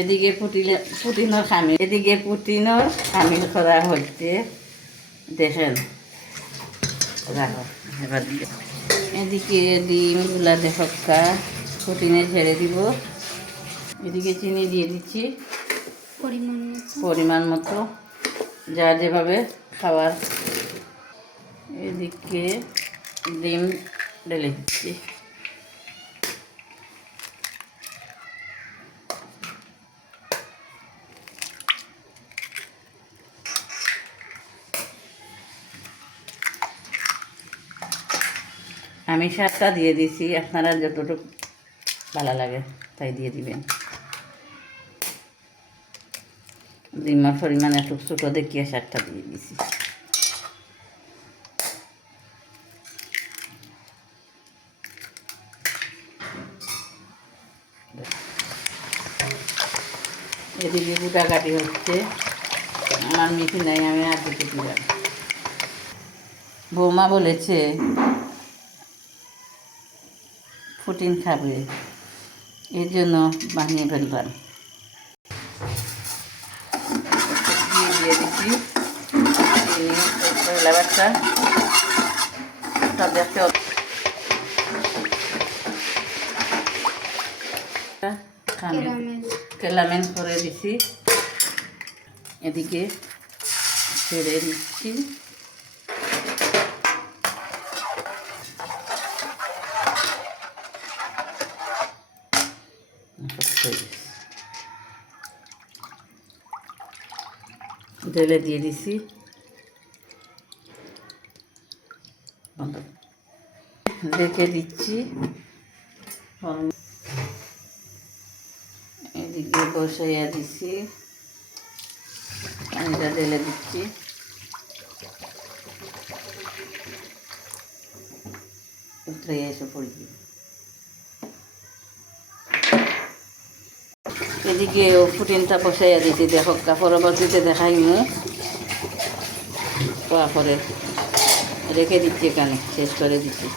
এদিকে পুটিনোর খামির করা হচ্ছে, দেখেন। রাখো এবার দিয়ে এদিকে ডিমগুলা দেখা পুটিনে ছেড়ে দিব। এদিকে চিনি দিয়ে দিচ্ছি পরিমাণ মতো, যা যেভাবে খাবার। এদিকে ডিম ঢেলে দিচ্ছি। আমি স্বাদটা দিয়ে দিছি, আপনারা যতটুকু ভালো লাগে তাই দিয়ে দিবেন। ডিমের পরিমাণ একটু ছোটো দেখিয়ে স্বাদটা দিয়ে দিছি। এদিকে গুটা কাটি হচ্ছে, আমার মিঠি নাই, আমি আর দিকে দিলাম। বৌমা বলেছে পুটিন খাবে, এর জন্য বানিয়ে ফেললাম। দিয়ে দিচ্ছি ফ্লেভারটা সব দেখতে কেলামেন করে দিছি। এদিকে ছেড়ে দিচ্ছি। ঢেলে দিয়ে দিছি, রেখে দিচ্ছি। এদিকে বসাইয়া দিচ্ছি, পানিটা ঢেলে দিচ্ছি। উতরে এসে পড়ি। এদিকে পুটিনটা বসাইয়া দিচ্ছি, দেখো পরবর্তীতে দেখাই তারপরে রেখে দিচ্ছি, এখানে শেষ করে দিচ্ছি।